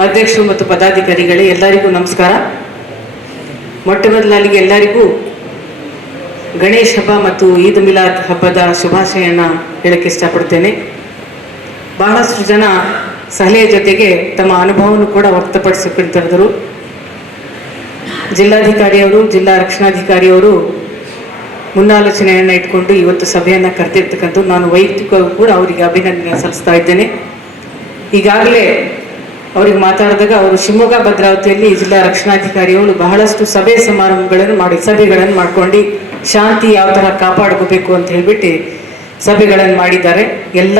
ಅಧ್ಯಕ್ಷರು ಮತ್ತು ಪದಾಧಿಕಾರಿಗಳೇ ಎಲ್ಲರಿಗೂ ನಮಸ್ಕಾರ. ಮೊಟ್ಟ ಮೊದಲಾಗಿ ಎಲ್ಲರಿಗೂ ಗಣೇಶ್ ಹಬ್ಬ ಮತ್ತು ಈದ್ ಮಿಲಾದ್ ಹಬ್ಬದ ಶುಭಾಶಯನ ಹೇಳಕ್ಕೆ ಇಷ್ಟಪಡ್ತೇನೆ. ಬಹಳಷ್ಟು ಜನ ಸಲಹೆಯ ಜೊತೆಗೆ ತಮ್ಮ ಅನುಭವವನ್ನು ಕೂಡ ವ್ಯಕ್ತಪಡಿಸಿಕೊಳ್ತಿದ್ರು ಜಿಲ್ಲಾಧಿಕಾರಿಯವರು, ಜಿಲ್ಲಾ ರಕ್ಷಣಾಧಿಕಾರಿಯವರು ಮುನ್ನಾಲೋಚನೆಯನ್ನು ಇಟ್ಕೊಂಡು ಇವತ್ತು ಸಭೆಯನ್ನು ಕರೆದಿರ್ತಕ್ಕಂಥ ನಾನು ವೈಯಕ್ತಿಕವಾಗಿ ಕೂಡ ಅವರಿಗೆ ಅಭಿನಂದನೆ ಸಲ್ಲಿಸ್ತಾ ಇದ್ದೇನೆ. ಈಗಾಗಲೇ ಅವ್ರಿಗೆ ಮಾತಾಡಿದಾಗ ಅವರು ಶಿವಮೊಗ್ಗ ಭದ್ರಾವತಿಯಲ್ಲಿ ಜಿಲ್ಲಾ ರಕ್ಷಣಾಧಿಕಾರಿಗಳು ಬಹಳಷ್ಟು ಸಭೆ ಸಮಾರಂಭಗಳನ್ನು ಮಾಡಿ ಸಭೆಗಳನ್ನು ಮಾಡ್ಕೊಂಡು ಶಾಂತಿ ಯಾವ ಥರ ಕಾಪಾಡ್ಕೋಬೇಕು ಅಂತ ಹೇಳಿಬಿಟ್ಟು ಸಭೆಗಳನ್ನು ಮಾಡಿದ್ದಾರೆ. ಎಲ್ಲ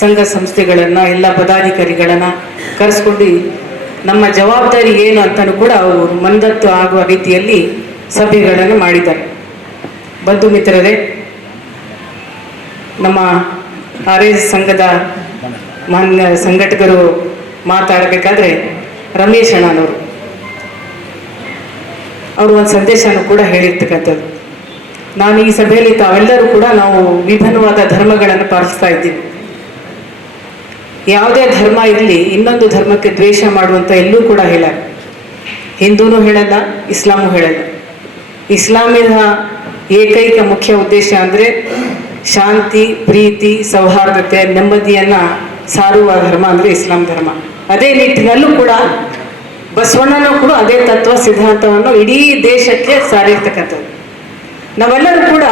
ಸಂಘ ಸಂಸ್ಥೆಗಳನ್ನು, ಎಲ್ಲ ಪದಾಧಿಕಾರಿಗಳನ್ನು ಕರೆಸ್ಕೊಂಡು ನಮ್ಮ ಜವಾಬ್ದಾರಿ ಏನು ಅಂತಲೂ ಕೂಡ ಅವರು ಮಂದತ್ತು ಆಗುವ ರೀತಿಯಲ್ಲಿ ಸಭೆಗಳನ್ನು ಮಾಡಿದ್ದಾರೆ. ಬಂಧು ಮಿತ್ರರೇ, ನಮ್ಮ ಆರ್ ಸಂಘದ ಮಾನ್ಯ ಸಂಘಟಕರು ಮಾತಾಡಬೇಕಾದ್ರೆ ರಮೇಶ್ ಅಣ್ಣನವರು. ಅವರು ಒಂದು ಸಂದೇಶನ ಕೂಡ ಹೇಳಿರ್ತಕ್ಕಂಥದ್ದು. ನಾನು ಈ ಸಭೆಯಲ್ಲಿ ತಾವೆಲ್ಲರೂ ಕೂಡ ನಾವು ವಿಭಿನ್ನವಾದ ಧರ್ಮಗಳನ್ನು ಪಾಲಿಸ್ತಾ ಇದ್ದೀವಿ. ಯಾವುದೇ ಧರ್ಮ ಇರಲಿ, ಇನ್ನೊಂದು ಧರ್ಮಕ್ಕೆ ದ್ವೇಷ ಮಾಡುವಂಥ ಎಲ್ಲೂ ಕೂಡ ಹೇಳಲ್ಲ. ಹಿಂದೂನು ಹೇಳಲ್ಲ, ಇಸ್ಲಾಮೂ ಹೇಳಲ್ಲ. ಇಸ್ಲಾಮಿನ ಏಕೈಕ ಮುಖ್ಯ ಉದ್ದೇಶ ಅಂದರೆ ಶಾಂತಿ, ಪ್ರೀತಿ, ಸೌಹಾರ್ದತೆ, ನೆಮ್ಮದಿಯನ್ನು ಸಾರುವ ಧರ್ಮ ಅಂದರೆ ಇಸ್ಲಾಂ ಧರ್ಮ. ಅದೇ ನಿಟ್ಟಿನಲ್ಲೂ ಕೂಡ ಬಸವಣ್ಣನೂ ಕೂಡ ಅದೇ ತತ್ವ ಸಿದ್ಧಾಂತವನ್ನು ಇಡೀ ದೇಶಕ್ಕೆ ಸಾರಿರ್ತಕ್ಕಂಥದ್ದು. ನಾವೆಲ್ಲರೂ ಕೂಡ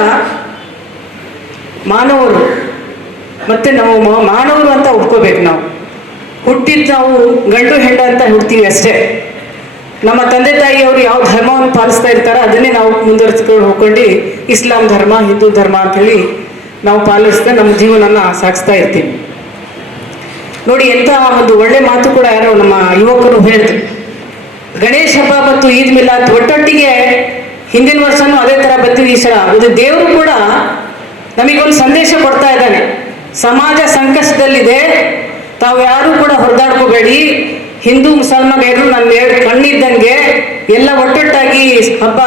ಮಾನವರು. ಮತ್ತೆ ನಾವು ಮಾನವರು ಅಂತ ಒಪ್ಕೋಬೇಕು ನಾವು. ಹುಟ್ಟಿದ್ದು ನಾವು ಗಂಡು ಹೆಂಡ ಅಂತ ಹುಡ್ತೀವಿ ಅಷ್ಟೇ. ನಮ್ಮ ತಂದೆ ತಾಯಿಯವರು ಯಾವ ಧರ್ಮವನ್ನು ಪಾಲಿಸ್ತಾ ಇರ್ತಾರೋ ಅದನ್ನೇ ನಾವು ಮುಂದುವರಿಸ್ಕೊಂಡು ಹೋಗ್ಕೊಂಡು ಇಸ್ಲಾಂ ಧರ್ಮ, ಹಿಂದೂ ಧರ್ಮ ಅಂತೇಳಿ ನಾವು ಪಾಲಿಸ್ತಾ ನಮ್ಮ ಜೀವನನ ಸಾಗಿಸ್ತಾ ಇರ್ತೀವಿ. ನೋಡಿ, ಎಂಥ ಒಂದು ಒಳ್ಳೆ ಮಾತು ಕೂಡ ಯಾರೋ ನಮ್ಮ ಯುವಕರು ಹೇಳಿದ್ರು. ಗಣೇಶ ಹಬ್ಬ ಮತ್ತು ಈದ್ ಮಿಲಾದ್ ಒಟ್ಟೊಟ್ಟಿಗೆ ಹಿಂದಿನ ವರ್ಷನೂ ಅದೇ ತರ ಬರ್ತೀವಿ ಈ ಸಲ. ಒಂದು ದೇವರು ಕೂಡ ನಮಗೊಂದು ಸಂದೇಶ ಕೊಡ್ತಾ ಇದ್ದಾನೆ. ಸಮಾಜ ಸಂಕಷ್ಟದಲ್ಲಿದೆ. ತಾವು ಯಾರು ಕೂಡ ಹೊರದಾಡ್ಕೋಬೇಡಿ. ಹಿಂದೂ, ಮುಸಲ್ಮಾನ್ ಎರಡು ನಮ್ಮ ಎರಡು ಕಣ್ಣಿದ್ದಂಗೆ ಎಲ್ಲ ಒಟ್ಟೊಟ್ಟಾಗಿ ಹಬ್ಬ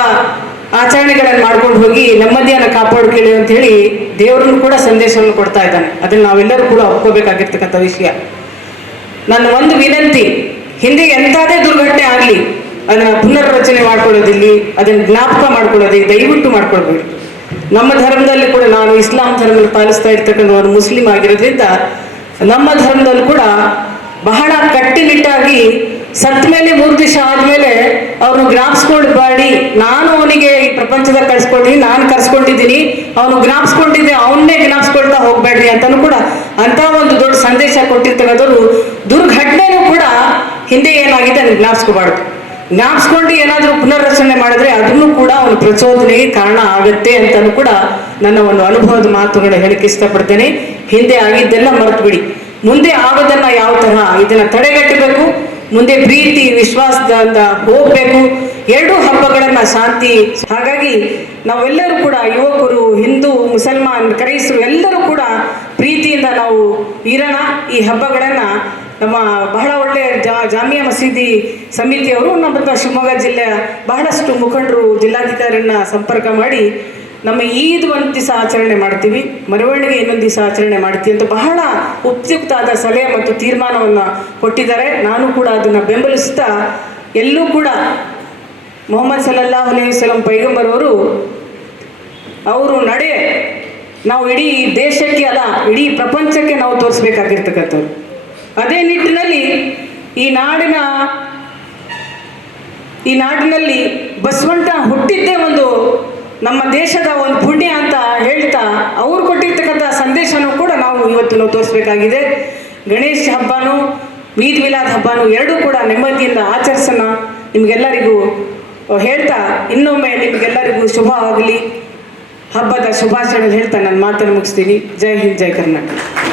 ಆಚರಣೆಗಳನ್ನು ಮಾಡ್ಕೊಂಡು ಹೋಗಿ ನೆಮ್ಮದಿಯನ್ನು ಕಾಪಾಡ್ಕೊಳ್ಳಿ ಅಂತ ಹೇಳಿ ದೇವರನ್ನು ಕೂಡ ಸಂದೇಶವನ್ನು ಕೊಡ್ತಾ ಇದ್ದಾನೆ. ಅದನ್ನ ನಾವೆಲ್ಲರೂ ಕೂಡ ಒಪ್ಕೋಬೇಕಾಗಿರ್ತಕ್ಕಂಥ ವಿಷಯ. ನನ್ನ ಒಂದು ವಿನಂತಿ, ಹಿಂದೆ ಎಂಥದೇ ದುರ್ಘಟನೆ ಆಗಲಿ, ಅದನ್ನ ಪುನರ್ರಚನೆ ಮಾಡ್ಕೊಳ್ಳೋದಿಲ್ಲಿ ಅದನ್ನ ಜ್ಞಾಪಕ ಮಾಡ್ಕೊಳ್ಳೋದಿ, ದಯವಿಟ್ಟು ಮಾಡ್ಕೊಳ್ಬೇಡಿ. ನಮ್ಮ ಧರ್ಮದಲ್ಲಿ ಕೂಡ ನಾನು ಇಸ್ಲಾಂ ಧರ್ಮವನ್ನು ಪಾಲಿಸ್ತಾ ಇರ್ತಕ್ಕಂಥ ಒಂದು ಮುಸ್ಲಿಂ ಆಗಿರೋದ್ರಿಂದ, ನಮ್ಮ ಧರ್ಮದಲ್ಲಿ ಕೂಡ ಬಹಳ ಕಟ್ಟುನಿಟ್ಟಾಗಿ ಸತ್ತ ಮೇಲೆ ಮೂರು ದಿವಸ ಆದ್ಮೇಲೆ ಅವನು ಗ್ರಾಪ್ಸ್ಕೊಂಡು ಬಾಡಿ, ನಾನು ಅವನಿಗೆ ಪ್ರಪಂಚದ ಕಳ್ಸ್ಕೊಂಡಿದ್ದೀನಿ ನಾನು ಕರ್ಸ್ಕೊಂಡಿದ್ದೀನಿ, ಅವನು ಜ್ಞಾಪಿಸ್ಕೊಂಡಿದ್ದೆ, ಅವನ್ನೇ ಜ್ಞಾಪಿಸ್ಕೊಳ್ತಾ ಹೋಗ್ಬೇಡ್ರಿ ಅಂತಾನು ಕೂಡ ಅಂತ ಒಂದು ದೊಡ್ಡ ಸಂದೇಶ ಕೊಟ್ಟಿರ್ತಕ್ಕಂಥವ್ರು ದುರ್ಘಟನೆನೂ ಕೂಡ ಹಿಂದೆ ಏನಾಗಿದೆ ಅದನ್ನು ಜ್ಞಾಪಿಸ್ಕೋಬಾರ್ದು. ಜ್ಞಾಪಿಸ್ಕೊಂಡು ಏನಾದರೂ ಪುನರ್ರಚನೆ ಮಾಡಿದ್ರೆ ಅದನ್ನು ಕೂಡ ಅವನು ಪ್ರಚೋದನೆಗೆ ಕಾರಣ ಆಗುತ್ತೆ ಅಂತಾನು ಕೂಡ ನನ್ನ ಒಂದು ಅನುಭವದ ಮಾತುಗಳ ಹೇಳಕ್ಕೆ ಇಷ್ಟಪಡ್ತೇನೆ. ಹಿಂದೆ ಆಗಿದ್ದೆಲ್ಲ ಮರೆತು ಬಿಡಿ ಮುಂದೆ ಆಗೋದನ್ನ ಯಾವ ತರಹ ಇದನ್ನ ತಡೆಗಟ್ಟಬೇಕು, ಮುಂದೆ ಪ್ರೀತಿ, ವಿಶ್ವಾಸದಿಂದ ಹೋಗ್ಬೇಕು ಎರಡೂ ಹಬ್ಬಗಳನ್ನ ಶಾಂತಿ, ಹಾಗಾಗಿ ನಾವೆಲ್ಲರೂ ಕೂಡ ಯುವಕರು, ಹಿಂದೂ, ಮುಸಲ್ಮಾನ್, ಕ್ರೈಸ್ತರು ಎಲ್ಲರೂ ಕೂಡ ಪ್ರೀತಿಯಿಂದ ನಾವು ಇರೋಣ. ಈ ಹಬ್ಬಗಳನ್ನ ನಮ್ಮ ಬಹಳ ಒಳ್ಳೆ ಜಾ, ಜಾಮಿಯಾ ಮಸೀದಿ ಸಮಿತಿಯವರು ನಮ್ಮ ಶಿವಮೊಗ್ಗ ಜಿಲ್ಲೆಯ ಬಹಳಷ್ಟು ಮುಖಂಡರು, ಜಿಲ್ಲಾಧಿಕಾರಿಯನ್ನ ಸಂಪರ್ಕ ಮಾಡಿ ನಮ್ಮ ಈದ್ ಒಂದು ದಿವಸ ಆಚರಣೆ ಮಾಡ್ತೀವಿ. ಮೆರವಣಿಗೆ ಇನ್ನೊಂದು ದಿವಸ ಆಚರಣೆ ಮಾಡ್ತೀವಿ ಅಂತ ಬಹಳ ಉಪಯುಕ್ತಾದ ಸಲಹೆ ಮತ್ತು ತೀರ್ಮಾನವನ್ನು ಕೊಟ್ಟಿದ್ದಾರೆ. ನಾನು ಕೂಡ ಅದನ್ನು ಬೆಂಬಲಿಸ್ತಾ ಎಲ್ಲೂ ಕೂಡ ಮೊಹಮ್ಮದ್ ಸಲಲ್ಲಾಹ್ ಅಲೈಹಿ ವಸಲ್ಲಂ ಪೈಗಂಬರ್ ಅವರು ಅವರು ನಡೆ, ನಾವು ಇಡೀ ದೇಶಕ್ಕೆ ಅಲ್ಲ, ಇಡೀ ಪ್ರಪಂಚಕ್ಕೆ ನಾವು ತೋರಿಸ್ಬೇಕಾಗಿರ್ತಕ್ಕಂಥವ್ರು. ಅದೇ ನಿಟ್ಟಿನಲ್ಲಿ ಈ ನಾಡಿನ, ಈ ನಾಡಿನಲ್ಲಿ ಬಸವಂತ ಹುಟ್ಟಿದ್ದೇ ಒಂದು ನಮ್ಮ ದೇಶದ ಒಂದು ಪುಣ್ಯ ಅಂತ ಹೇಳ್ತಾ ಅವ್ರು ಕೊಟ್ಟಿರ್ತಕ್ಕಂಥ ಸಂದೇಶನೂ ಕೂಡ ನಾವು ಇವತ್ತು ನಾವು ತೋರಿಸ್ಬೇಕಾಗಿದೆ. ಗಣೇಶ ಹಬ್ಬನೂ ವೀದ್ ಮಿಲಾದ್ ಹಬ್ಬನೂ ಎರಡೂ ಕೂಡ ನೆಮ್ಮದಿಯಿಂದ ಆಚರಿಸೋಣ. ನಿಮಗೆಲ್ಲರಿಗೂ ಹೇಳ್ತಾ, ಇನ್ನೊಮ್ಮೆ ನಿಮಗೆಲ್ಲರಿಗೂ ಶುಭ ಆಗಲಿ. ಹಬ್ಬದ ಶುಭಾಶಯಗಳು ಹೇಳ್ತಾ, ನನ್ನ ಮಾತನ್ನು ಮುಗಿಸ್ತೀನಿ. ಜೈ ಹಿಂದ್, ಜೈ ಕರ್ನಾಟಕ.